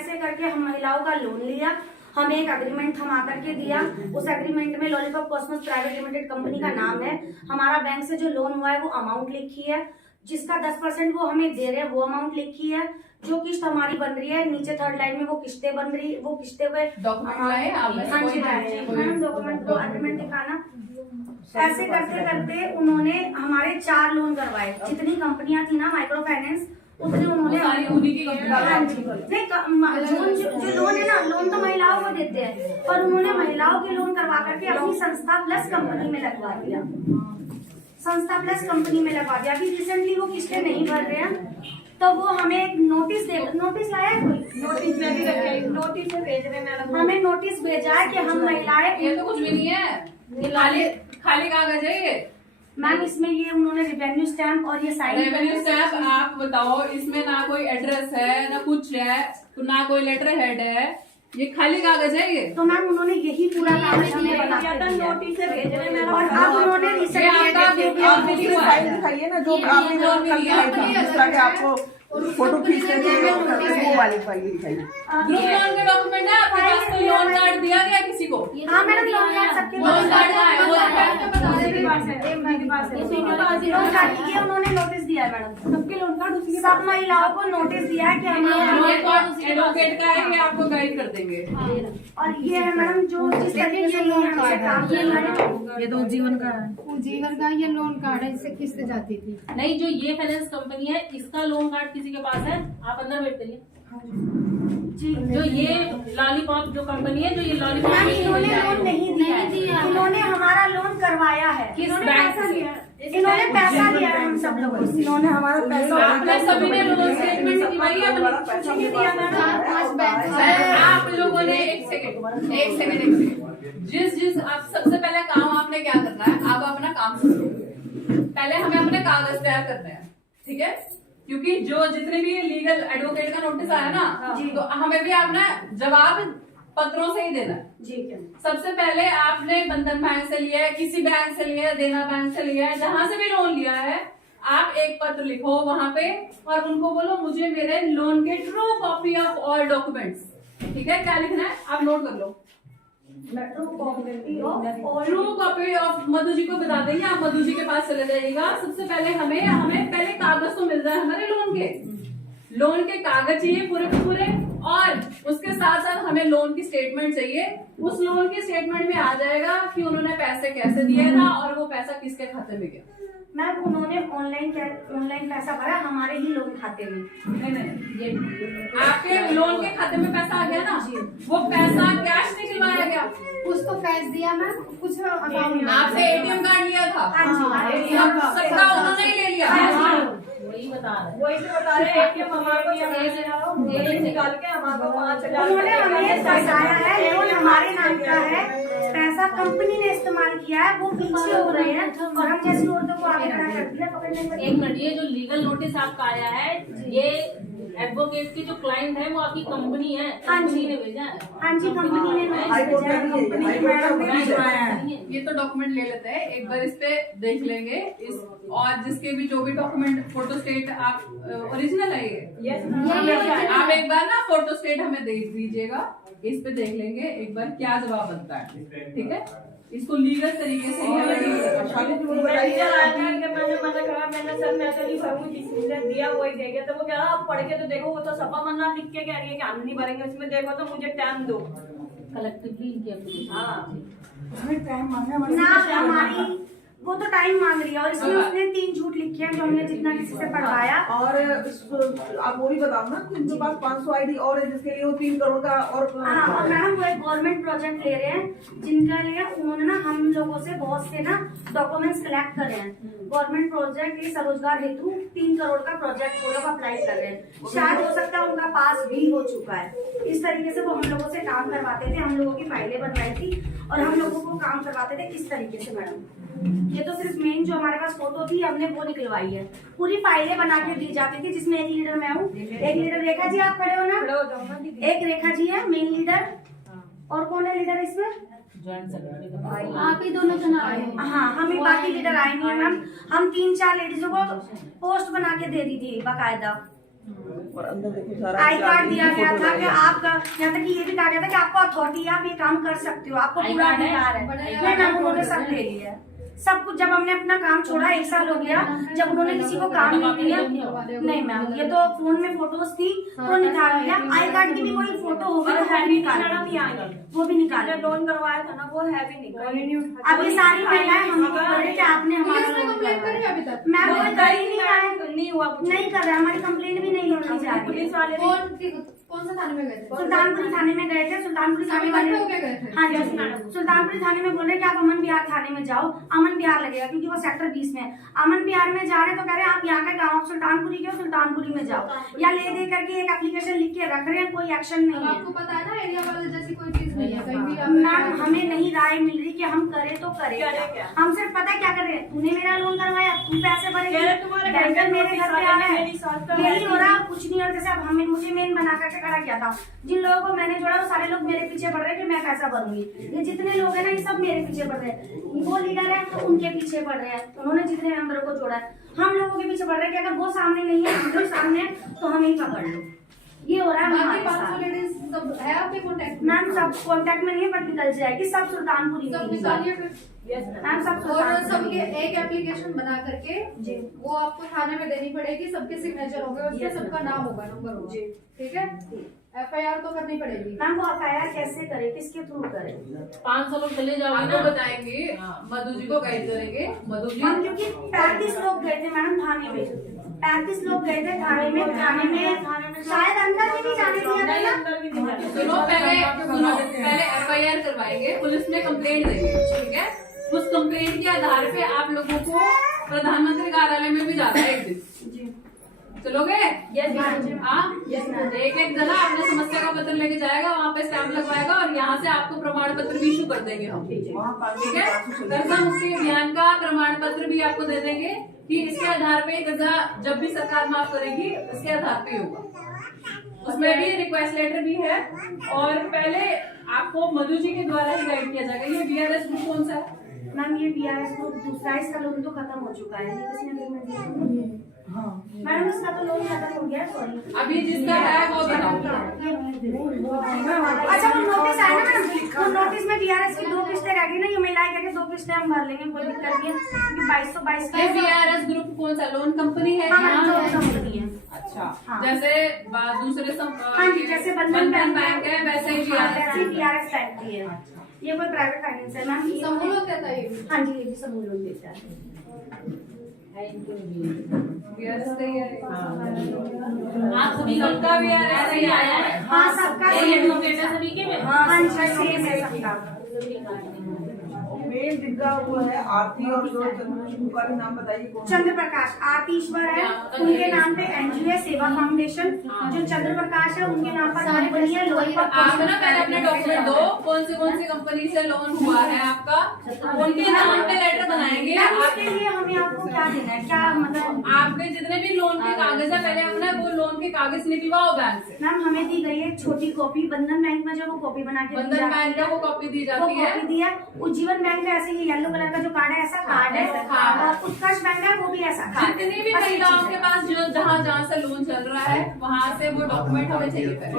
ऐसे करके हम महिलाओं का लोन लिया, हमें एक एग्रीमेंट थमा करके दिया। उस एग्रीमेंट में lollipop cosmetics private limited company का नाम है, हमारा बैंक से जो लोन हुआ है वो अमाउंट लिखी है, जिसका 10% वो हमें दे रहे हैं वो अमाउंट लिखी है, जो किस्त हमारी बन रही है नीचे थर्ड लाइन में वो किस्तें बन रही, वो किस्तें पे डॉक्यूमेंट लाए आप? हाँ जी मैम, डॉक्यूमेंट को एग्रीमेंट दिखाना। ऐसे करते करते उन्होंने हमारे 4 लोन करवाए, जितनी कंपनियां थी ना माइक्रो फाइनेंस उतने उन्होंने सारी उन्हीं की कंपनी। हाँ जी नहीं, जो लोन है ना, लोन तो महिलाओं को देते हैं, पर उन्होंने महिलाओं के लोन करवा करके अपनी संस्था प्लस कंपनी में लगवा दिया, संस्था प्लस कंपनी में लगवा दिया। अभी रिसेंटली वो किस्तें नहीं भर रहे हैं, तो वो हमें एक नोटिस लाया, नोटिस भेज रहे मैडम, हमें नोटिस भेजा है कि हम महिलाएं, ये तो कुछ भी नहीं है, ये खाली कागज है ये मैम। इसमें ये उन्होंने रेवेन्यू स्टैम्प और ये साइन, रेवेन्यू स्टैम्प। आप बताओ, इसमें ना कोई एड्रेस है ना कुछ है, ना कोई लेटर हेड है, ये खाली कागज है ये। तो मैम उन्होंने यही पूरा कागज हमें बना के दिया। नोटिस से भेज रहे मैडम, और अब उन्होंने फाइल दिखाइए ना जो आपने लोन कल दिखाई थी, जिस तरह के आपको फोटो खींचने थे वो वाली फाइल दिखाइए। ग्रुप लोन के डॉक्यूमेंट है आपके पास? कोई लोन कार्ड दिया गया किसी को? हाँ मैडम, लोन कार्ड सबके लोन कार्ड का है, वो मेरे पास है, मेरे पास है। लोन कार्ड ये उन्होंने नोटिस दिया है मैडम, सबके लोन कार्ड उसी, सब महिलाओं को नोटिस दिया है कि हमें एडवोकेट का है, ये आपको गाइड कर देंगे। और ये है मैडम जो जिस तरीके से ये हमसे काम कर रहे हैं, ये तो जीवन का है, जीवन का ये लोन कार्ड है, इससे किस्त जाती थी। नहीं, जो ये फाइनेंस कंपनी है इसका लोन कार्ड किसी के पास है? आप अंदर वेट करिए जी। जो ये लॉलीपॉप जो कंपनी है, जो ये लॉलीपॉप मैम इन्होंने लोन नहीं दिया, इन्होंने हमारा लोन करवाया है, किस बैंक से? इन्होंने पैसा लिया है हम सब लोगों से, इन्होंने हमारा पैसा, आपने सभी ने लोन स्टेटमेंट निकलवाई है? आप लोगों ने एक सेकंड, जिस आप सबसे पहले काम आपने क्या करना है, आप अपना काम सुनो। पहले हमें अपने कागज तैयार करने हैं, ठीक है? क्योंकि जो जितने भी लीगल एडवोकेट का नोटिस आया ना, तो हमें भी अपना जवाब पत्रों से ही देना है। जी क्या? सबसे पहले आपने बंधन बैंक से लिया है, किसी बैंक से लिया है, देना बैंक से लिया है, जहां से भी लोन लिया है, आप एक पत्र लिखो वहां पे और उनको बोलो मुझे मेरे लोन के true copy of all documents. ठीक है, क्या लिखना है आप नोट कर लो। True copy of, Madhu ji को बता देंगे, आप मधु जी के पास चले जाइएगा। सबसे पहले हमें पहले कागज तो मिल रहा है हमारे लोन के कागज चाहिए पूरे के पूरे, और उसके साथ साथ हमें लोन की स्टेटमेंट चाहिए। उस लोन की स्टेटमेंट में आ जाएगा कि उन्होंने पैसे कैसे दिए था और वो पैसा किसके खाते में गया। मैम उन्होंने ऑनलाइन पैसा भरा हमारे ही लोन खाते में। नहीं, ये आपके लोन के खाते में पैसा आ गया ना, वो पैसा कैश निकलवाया गया, कुछ तो कैश दिया मैम, कुछ आपसे एटीएम कार्ड लिया था, सबका उन्होंने ही ले लिया। वही बता रहे वही से बता रहे हैं कि हमारे निकाल के हमारे 5,000 उन्होंने हमें फंसाया है, लोन हमारे नाम का है, पैसा कंपनी ने इस्तेमाल किया है, वो पीछे हो रहे हैं और हम जैसी औरतों को आगे खड़ा कर दिया पकड़ने में। एक मिनट, ये जो लीगल नोटिस आपका आया है, ये एडवोकेट की जो क्लाइंट है वो आपकी कंपनी है, कंपनी ने भेजा है। हाँ जी, कंपनी ने ये तो डॉक्यूमेंट ले लेते हैं, एक बार इस पे देख लेंगे इस, और जिसके भी जो भी डॉक्यूमेंट फोटो स्टेट आप ओरिजिनल है ये, आप एक बार ना फोटो स्टेट हमें दे दीजिएगा, इस पे देख लेंगे एक बार क्या जवाब बनता है। ठीक है, इसको लीगल तरीके से मैंने मना करा, मैंने सर मैं तो नहीं भरूंगी, जिसने दिया वही देगा। तो वो कह रहा आप पढ़ के तो देखो, वो तो सफा मना लिख के कह रही है कि हम नहीं भरेंगे, उसमें देखो तो मुझे टाइम दो। कलेक्टिवली इनकी application। हाँ टाइम मांगे ना हमारी, वो तो टाइम मांग रही है और इसमें उसने 3 झूठ लिखे हैं जो हमने जितना किसी से पढ़वाया। और आप वो भी बताओ ना कि इनके पास 500 आईडी और है जिसके लिए वो 3 करोड़ का और मैडम वो एक गवर्नमेंट प्रोजेक्ट ले रहे हैं, जिनका लिए उन्होंने ना हम लोगों से बहुत से ना डॉक्यूमेंट्स कलेक्ट कर रहे हैं। गवर्नमेंट प्रोजेक्ट ये स्वरोजगार हेतु 3 करोड़ का प्रोजेक्ट वो लोग अप्लाई कर रहे हैं, शायद हो सकता है उनका पास भी हो चुका है। इस तरीके से वो हम लोगों से काम करवाते थे, हम लोगों की फाइलें बनवाई थी और हम लोगों को काम करवाते थे इस तरीके से। मैडम ये तो सिर्फ मेन जो हमारे पास फोटो थी हमने वो निकलवाई है, पूरी फाइलें बना के दी जाती थी, जिसमें एक लीडर मैं हूँ, एक लीडर रेखा जी आप खड़े हो ना, एक रेखा जी है मेन लीडर, और कौन है लीडर इसमें? ज्वाइंट सेक्रेटरी आप ही दोनों जना आए। हाँ, हम ही, बाकी लीडर आए नहीं है मैम। हम 3-4 लेडीजों को पोस्ट बना के दे दी थी बाकायदा, और अंदर देखो सारा आई कार्ड दिया गया था कि आपका, यहाँ तक कि ये भी कहा गया था कि आपको अथॉरिटी है, आप ये काम कर सकते हो, आपको पूरा अधिकार है। नहीं मैम, उन्होंने सब ले लिया सब कुछ। जब हमने अपना काम छोड़ा 1 साल हो गया, जब उन्होंने किसी को काम नहीं दिया। नहीं मैम, ये तो फोन में फोटोज थी तो निकाल लिया। आई कार्ड की भी कोई फोटो होगी तो है भी निकालना भी आएगा, वो भी निकाल। लोन करवाया था ना, वो है भी निकाल। अब ये सारी महिलाएं हमको बोल रहे कि आपने हमारा कंप्लेंट करी अभी तक? मैम कोई कर ही नहीं रहा है, नहीं हुआ कुछ। नहीं कर रहा, हमारी कंप्लेंट भी नहीं होनी जा रही। पुलिस वाले कौन सा थाने में गए थे? सुल्तानपुरी थाने में गए थे। सुल्तानपुरी थाने वाले हो गए थे? हाँ जी, सुल्तानपुरी थाने में बोल रहे कि आप अमन विहार थाने में जाओ, अमन विहार लगेगा क्योंकि वो सेक्टर 20 में है। अमन विहार में जा रहे तो कह रहे हैं आप यहाँ का गाँव, आप सुल्तानपुरी के हो, सुल्तानपुरी में जाओ। या ले दे करके एक एप्लीकेशन लिख के रख रहे हैं, कोई एक्शन नहीं है। आपको पता है ना, एरिया वाले जैसी कोई चीज नहीं है कहीं भी। मैम हमें नहीं राय मिल रही कि हम करें तो करें क्या। हम सिर्फ पता है क्या कर रहे हैं, तूने मेरा लोन करवाया, तू पैसे भरेगी, बैंकर मेरे घर पे आ रहा है, यही हो रहा, कुछ नहीं। और जैसे अब हमें मुझे मेन बना करके खड़ा किया था, जिन लोगों को मैंने जोड़ा वो सारे लोग मेरे पीछे पड़ रहे हैं कि मैं पैसा भरूंगी। ये जितने लोग हैं ना, ये सब मेरे पीछे पड़ रहे हैं। वो लीडर है तो उनके पीछे पड़ रहे हैं, उन्होंने जितने मेंबरों को जोड़ा है। हम लोगों के पीछे पड़ रहे हैं कि अगर वो सामने नहीं है, हम लोग सामने है तो हमें ही पकड़ लो। ये हो रहा है हमारे साथ। लेडीज सब है आपके कॉन्टेक्ट? मैम सब कांटेक्ट में नहीं है, बट निकल जाएगी। सब सुल्तानपुरी सब में निकालिए फिर। मैम सब और सबके सुल्तानपुरी। एक एप्लीकेशन बना करके जी। वो आपको थाने में देनी पड़ेगी, सबके सिग्नेचर होंगे, उसमें सबका नाम होगा, नंबर होगा, ठीक है? FIR तो करनी पड़ेगी। मैम वो FIR कैसे करे, किसके थ्रू करे? 500 लोग चले जाओगे आपको ना। बताएंगे, मधु जी को गाइड करेंगे। मधु जी हम क्योंकि 35 लोग गए थे मैडम थाने में, 35 लोग गए थे थाने में शायद अंदर भी नहीं जाने दिया था ना। सुनो, पहले FIR करवाएंगे, पुलिस में कंप्लेंट देंगे, ठीक है? उस कंप्लेंट के आधार पे आप लोगों को प्रधानमंत्री कार्यालय में भी जाना है एक दिन। चलोगे? हाँ, एक जना अपने समस्या का पत्र लेके जाएगा, वहाँ पे स्टैंप लगवाएगा और यहाँ से आपको प्रमाण पत्र भी इशू कर देंगे हम, ठीक है? कर्जा मुक्ति अभियान का प्रमाण पत्र भी आपको दे देंगे कि इसके आधार पे कर्जा जब भी सरकार माफ करेगी इसके आधार पे होगा। उसमें भी रिक्वेस्ट लेटर भी है। और पहले आपको मधु जी के द्वारा ही गाइड किया जाएगा। ये VRS ग्रुप कौन सा है? मैम ये BRS ग्रुप दूसरा, इसका लोन तो खत्म हो चुका है। ये किसने पेमेंट दिया? मैडम इसका तो लोन खत्म हो गया, सॉरी। अभी जिसका है वो बताओ। अच्छा वो नोटिस आया ना मैडम, वो नोटिस में BRS की 2 किस्तें रह गई ना, ये महिलाएं कह के 2 किस्तें हम भर लेंगे, कोई दिक्कत नहीं है क्योंकि 2222 ये VRS ग्रुप कौन सा लोन कंपनी है? कंपनी है। अच्छा, हाँ। जैसे दूसरे हाँ जी, जैसे बंधन बैंक है वैसे ही BRS बैंक की है। ये कोई प्राइवेट फाइनेंस है मैम। समूह लोन कहता है ये। हाँ जी, ये भी समूह लोन देता है। आप सभी सबका भी ऐसा ही आया है। हाँ सबका ये सेम। बेटा सभी के में। हाँ जी सेम है सबका। मेन जिनका वो है आरती और जो उनका भी नाम बताइए कौन? चंद्र प्रकाश आरतीश्वर है, उनके नाम पे NGO है सेवा फाउंडेशन। जो चंद्र प्रकाश है उनके नाम पर कंपनी है लोकपाल। आप ना पहले अपने डॉक्यूमेंट दो, कौन सी कंपनी से लोन हुआ है आपका, उनके नाम पे लेटर बनाएंगे। इसके लिए हमें आपको क्या देना है, क्या मतलब? आपके जितने भी लोन के कागज है पहले अपना वो लोन के कागज निकलवाओ बैंक से। मैम हमें दी गई है एक छोटी कॉपी, बंधन बैंक में जो वो कॉपी बना के दी बंधन जाती बैंक है, का वो कॉपी दी वो जाती है। कॉपी दी है। उज्जीवन बैंक का ऐसे ही येलो कलर का जो कार्ड है, ऐसा कार्ड है। और उत्कर्ष बैंक है, वो भी ऐसा कार्ड। जितनी भी महिलाओं के पास जो जहाँ से लोन चल रहा है वहाँ से वो डॉक्यूमेंट हमें चाहिए पहले।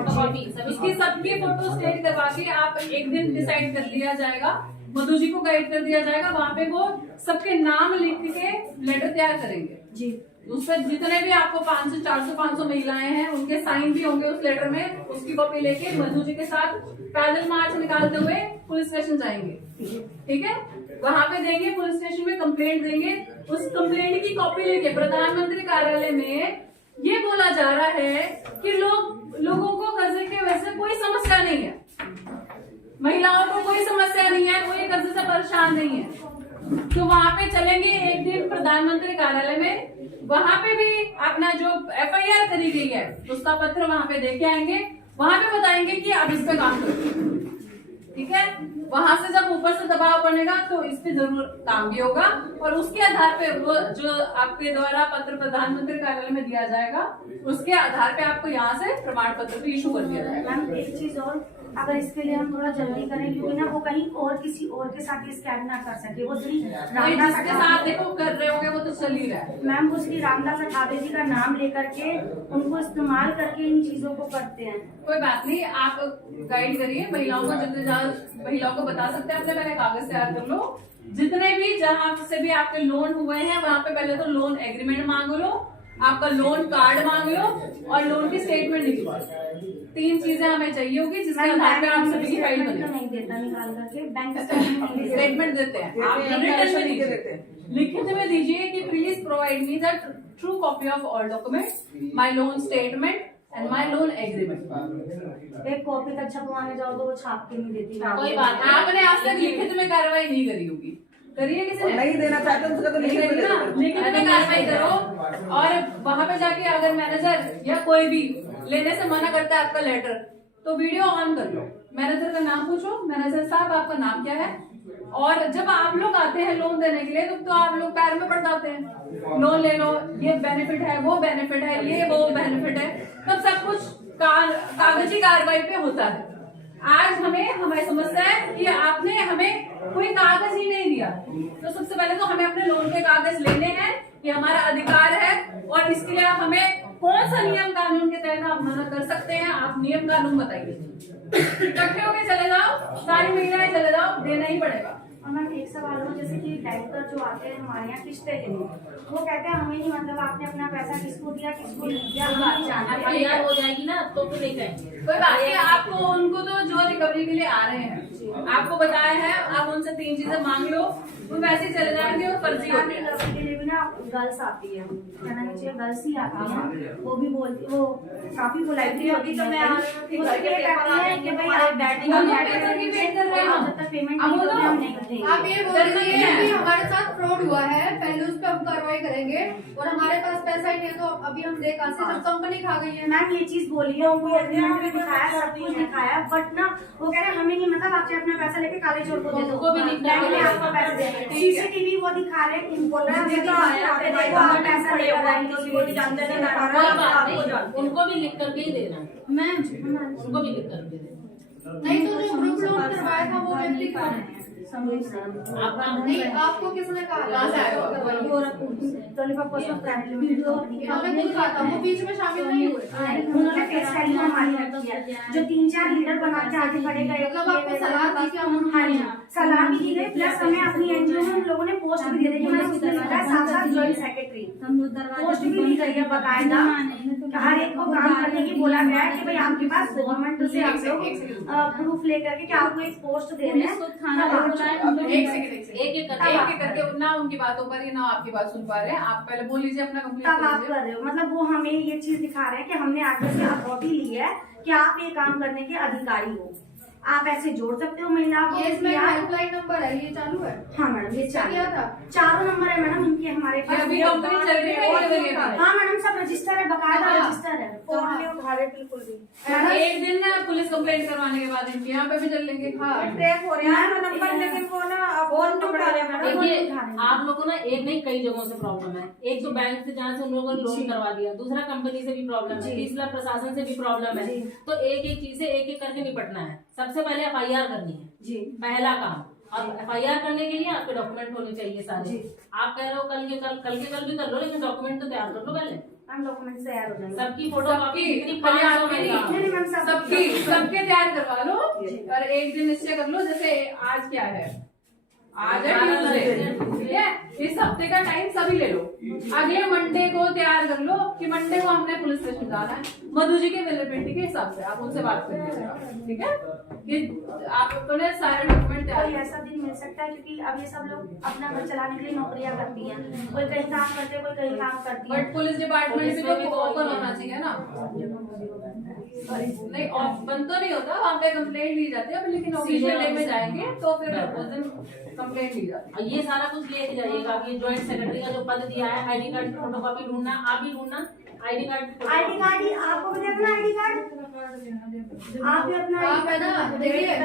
उसकी सबकी फोटो स्टेट करवा के आप एक दिन डिसाइड कर दिया जाएगा, मधु जी को गाइड कर दिया जाएगा, वहाँ पे वो सबके नाम लिख के लेटर तैयार करेंगे जी। उस पर जितने भी आपको 500, 400, 500 महिलाएं हैं उनके साइन भी होंगे उस लेटर में। उसकी कॉपी लेके मधु जी के साथ पैदल मार्च निकालते हुए पुलिस स्टेशन जाएंगे, ठीक है? वहाँ पे देंगे, पुलिस स्टेशन में कंप्लेंट देंगे। उस कंप्लेंट की कॉपी लेके प्रधानमंत्री कार्यालय में ये बोला जा रहा है कि लोगों को कर्जे के वजह से कोई समस्या नहीं है, महिलाओं को कोई समस्या नहीं है, कोई कर्जे से परेशान नहीं है। तो वहाँ पे चलेंगे एक दिन प्रधानमंत्री कार्यालय में, वहाँ पे भी अपना जो FIR करी गई है उसका पत्र वहाँ पे देके आएंगे। वहाँ पे बताएंगे कि अब इस पे काम करो। ठीक है। वहां से जब ऊपर से दबाव बनेगा तो इस पे जरूर काम भी होगा, और उसके आधार पे वो जो आपके द्वारा पत्र प्रधानमंत्री कार्यालय में दिया जाएगा, उसके आधार पे आपको यहाँ से प्रमाण पत्र भी इशू कर दिया जाएगा। मैम एक चीज और, अगर इसके लिए हम थोड़ा जल्दी करें, क्योंकि ना वो कहीं और किसी और के साथ ये स्कैम ना कर सके, वो सिर्फ कोई जिसके साथ देखो कर रहे होंगे वो तो चल ही रहा है। मैम वो श्री रामदास अठावले जी का नाम लेकर के उनको इस्तेमाल करके इन चीजों को करते हैं। कोई बात नहीं, आप गाइड करिए महिलाओं को, जितने ज्यादा महिलाओं को बता सकते हैं अपने पहले कागज तैयार कर लो। जितने भी जहाँ से भी आपके लोन हुए हैं वहां पे पहले तो लोन एग्रीमेंट मांग लो, आपका लोन कार्ड मांग लो, और लोन की स्टेटमेंट निकलवाओ। 3 चीजें हमें चाहिए होगी, जिसके आधार पे आप सभी की फाइल बनेगी। नहीं देता निकाल करके, बैंक स्टेटमेंट देते हैं, आप रिटर्न में दीजिए, लिखित में दीजिए कि please provide me the true copy of all documents, my loan statement and my loan agreement. एक कॉपी तक छपवाने जाओ तो वो छाप के नहीं देती। कोई बात नहीं। आपने आज तक लिखित में कार्रवाई नहीं करी होगी, करिए किसी ने? नहीं देना चाहते उसका तो लिखित में दे दो। लिखित में कार्रवाई करो, और वहां पे जाके अगर मैनेजर या कोई भी लेने से मना करता है आपका लेटर, तो वीडियो ऑन कर लो, मैनेजर का नाम पूछो, मैनेजर साहब आपका नाम क्या है, और जब आप लोग आते हैं लोन देने के लिए तो आप लोग पैर में पड़ जाते हैं, लोन ले लो, ये बेनिफिट है, वो बेनिफिट है, ये वो बेनिफिट है, तब सब कुछ कागजी कार्रवाई पे होता है। आज हमारी समस्या है कि आपने हमें कोई कागज ही नहीं दिया, तो सबसे पहले तो हमें अपने लोन के कागज लेने हैं, ये हमारा अधिकार है, और इसके लिए आप हमें कौन सा नियम कानून के तहत आप मना कर सकते हैं, आप नियम कानून बताइए। इकट्ठे होके चले जाओ, सारी महिलाएं चले जाओ, देना ही पड़ेगा। और मैम एक सवाल हो, जैसे कि बैंकर जो आते हैं हमारे यहाँ किस्तें लेने, वो कहते हैं हमें नहीं मतलब आपने अपना पैसा किसको दिया किसको नहीं दिया, हम जानते हैं। FIR हो जाएगी ना तो फिर नहीं कहेंगे। कोई बात नहीं, आपको उनको तो जो रिकवरी के लिए आ रहे हैं आपको बताया है, आप उनसे 3 चीजें मांग लो, वो वैसे ही चले जाएंगे, वो फर्जी होती है। के लिए भी ना गर्ल्स आती है, कहना नहीं चाहिए, गर्ल्स ही आती है, वो भी बोलती, वो काफी पोलाइटली होती है, कि भाई आप बैटिंग वेट कर रहे हो, जब तक पेमेंट नहीं होगी हम नहीं उठेंगे। आप ये बोल रही हैं कि हमारे साथ फ्रॉड हुआ है, पहले उस पर हम कार्रवाई करेंगे, और हमारे पास पैसा ही नहीं है, तो अभी हम दे कहां से, जब कंपनी खा गई है। मैम ये चीज बोली है, उनको एग्रीमेंट में दिखाया, सब कुछ दिखाया, बट ना वो कह रहे हैं हमें नहीं मतलब आपने अपना पैसा लेके काले चोर को दे दो, उनको भी नहीं बैंक में आपको पैसे दे। सीसीटीवी वो दिखा रहे हैं, इनको पैसा लेकर आएंगे, वो जानते कोई बात नहीं, उनको भी लिख करके ही देना, उनको भी लिख करके देना। नहीं तो जो ग्रुप लोन करवाया था वो व्यक्ति कौन है? नहीं, आपको किसने कहा? हमने खुद कहा था, वो बीच में शामिल नहीं हुए। उन्होंने फेस वैल्यू हमारी रखी है, जो 3-4 लीडर बना के आगे खड़े गए, मतलब आपको सलाह दी कि हम हाँ जी सलाह भी दी गई, प्लस हमें अपनी एनजीओ में उन लोगों ने पोस्ट भी दे दी, मैंने उसमें लिखा है साक्षात जॉइंट सेक्रेटरी, पोस्ट भी दी गई है बकायदा, हर एक को काम करने की बोला गया है कि भाई आपके पास गवर्नमेंट से आप लोग प्रूफ लेकर के आपको एक पोस्ट दे रहे हैं। एक करके ना उनकी बातों पर ही ना आपकी बात सुन पा रहे हैं, आप पहले बोल लीजिए अपना तब कंप्लीट आप कर रहे हो, मतलब वो हमें ये चीज दिखा रहे हैं कि हमने आगे से अथॉरिटी ली है कि आप ये काम करने के अधिकारी हो, आप ऐसे जोड़ सकते हो महिला को। ये इसमें हेल्पलाइन नंबर है, ये चालू है? हाँ मैडम ये क्या था? 4 नंबर है मैडम इनके हमारे पास। अभी कंपनी चल रही है, हाँ मैडम सब रजिस्टर है, बकायदा रजिस्टर है, हाँ। बिल्कुल भी मैडम एक दिन ना पुलिस कंप्लेंट करवाने के बाद इनके यहाँ पे भी चल लेंगे। ट्रैक हो रहा है नंबर, लेकिन वो ना फोन तो उठा रहे हैं देखिए मैडम। आप लोगों को ना एक नहीं कई जगहों से प्रॉब्लम है, एक तो बैंक से जहाँ से उन लोगों ने लोन करवा दिया, दूसरा कंपनी से भी प्रॉब्लम है, तीसरा प्रशासन से भी प्रॉब्लम है, तो एक एक चीज से एक एक करके निपटना है। सबसे पहले FIR करनी है जी, पहला काम, और FIR करने के लिए आपके डॉक्यूमेंट होने चाहिए सारे। आप कह रहे हो कल के कल भी कर लो, लेकिन डॉक्यूमेंट तो तैयार कर लो पहले, मैम डॉक्यूमेंट तैयार हो जाएंगे सबकी फोटो कॉपी सबके तैयार करवा लो, और एक दिन निश्चय कर लो, जैसे आज क्या है, आज है ट्यूसडे, ठीक है, इस हफ्ते का टाइम सभी ले लो, अगले मंडे को तैयार कर लो कि मंडे को हमने पुलिस स्टेशन जाना है, मधु जी के अवेलेबिलिटी के हिसाब से आप उनसे बात कर लीजिएगा, ठीक है, कि आप अपने सारे डॉक्यूमेंट तैयार। कोई ऐसा दिन मिल सकता है, क्योंकि अब ये सब लोग अपना घर चलाने के लिए नौकरियां करती हैं, कोई कहीं काम करते हैं, कोई कहीं काम करती है, बट पुलिस डिपार्टमेंट भी तो ओपन होना चाहिए ना, नहीं बंद तो नहीं होता, वहाँ पे कंप्लेंट ली जाती है, लेकिन ऑफिशियल डे में जाएंगे तो फिर उस दिन कंप्लेंट ली जाती है। और ये सारा कुछ लेके जाइएगा, ये ज्वाइंट सेक्रेटरी का जो पद दिया है, ID कार्ड की फोटोकॉपी ढूंढना, आप भी ढूंढना, आईडी कार्ड ही आपको भी देखना आईडी कार्ड, आप भी अपना आप है ना देखिए,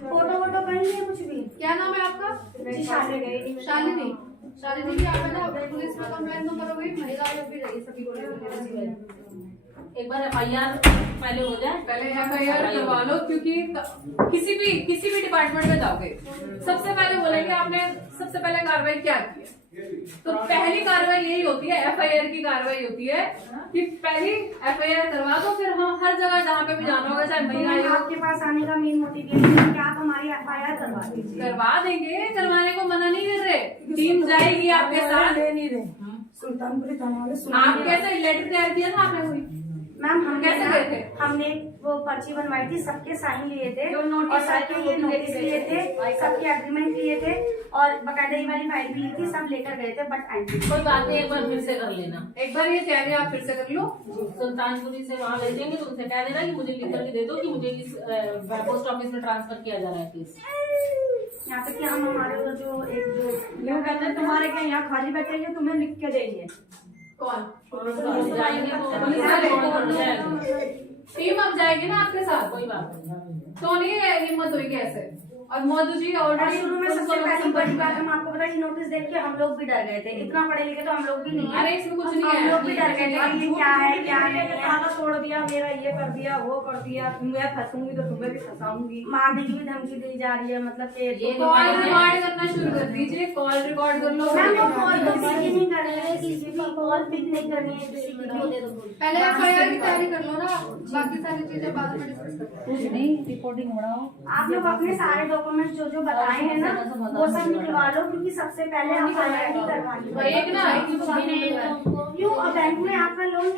फोटो वोटो कहीं नहीं है कुछ भी। क्या नाम है आपका? जी शालिनी। शालिनी। शालिनी जी, आप है ना पुलिस में कंप्लेंट तो करोगे, महिला आयोग भी रही सभी को। एक बार FIR पहले हो जाए, पहले FIR करवा लो, क्योंकि किसी भी डिपार्टमेंट में जाओगे सबसे पहले बोलेंगे आपने सबसे पहले कार्रवाई क्या की है। तो पहली कार्रवाई यही होती है, FIR की कार्रवाई होती है कि पहली FIR करवा दो, फिर हम हर जगह जहाँ पे भी जाना होगा, चाहे महिला आयोग, आपके पास आने का मेन मोटिव ये है कि आप हमारी FIR करवा दीजिए। करवा देंगे, करवाने को मना नहीं कर रहे, टीम जाएगी आपके साथ। नहीं रहे सुल्तानपुरी थाना वाले आप कैसे लेटर तैयार किया था आपने कोई? मैम हम कैसे गए थे? हमने वो पर्ची बनवाई थी, सबके साइन लिए थे जो notice और सबके ये नोटिस लिए थे, सबके एग्रीमेंट लिए थे और बकायदा ये वाली फाइल भी ली थी, सब लेकर गए थे। बट कोई बात नहीं, एक बार फिर से कर लेना। एक बार ये कह रहे हैं, आप फिर से कर लो। सुल्तानपुरी से वहाँ भेजेंगे तो उनसे कह देना कि मुझे लिख करके दे दो कि मुझे इस पोस्ट ऑफिस में ट्रांसफर किया जा रहा है केस। यहाँ पे कि हम हमारे जो एक जो यूँ कहते हैं तुम्हारे क्या यहाँ खाली बैठे हैं, तुम्हें लिख के देंगे। कौन? जाएंगे तो टीम अब जाएगी ना आपके साथ, कोई बात नहीं। तो नहीं हिम्मत हुई कैसे? और मधु जी और ऑलरेडी शुरू में सबसे पहली बड़ी बात हम आपको बताइए, नोटिस देख के हम लोग भी डर गए थे। इतना पढ़े लिखे तो हम लोग भी नहीं है। अरे इसमें कुछ नहीं है, हम लोग भी डर गए थे कि ये क्या है क्या नहीं है। ताला तोड़ दिया, मेरा ये कर दिया, वो कर दिया, मैं फंसूंगी तो तुम्हें भी फंसाऊंगी। मारने की भी धमकी दी जा रही है, मतलब कि ये कॉल रिकॉर्ड करना शुरू कर दीजिए, कॉल रिकॉर्ड कर लो। मैम वो कॉल तो पिक ही नहीं कर रही है, किसी की कॉल पिक नहीं करनी है किसी की। पहले FIR की तैयारी कर लो ना, बाकी सारी चीजें बाद में डिस्कस करते हैं। नहीं रिपोर्टिंग बनाओ। आप लोग अपने सारे डॉक्यूमेंट्स जो बताए हैं ना वो सब निकलवा लो, क्योंकि सबसे पहले हम FIR ही करवानी है। एक ना क्यों अब बैंक में आपका लोन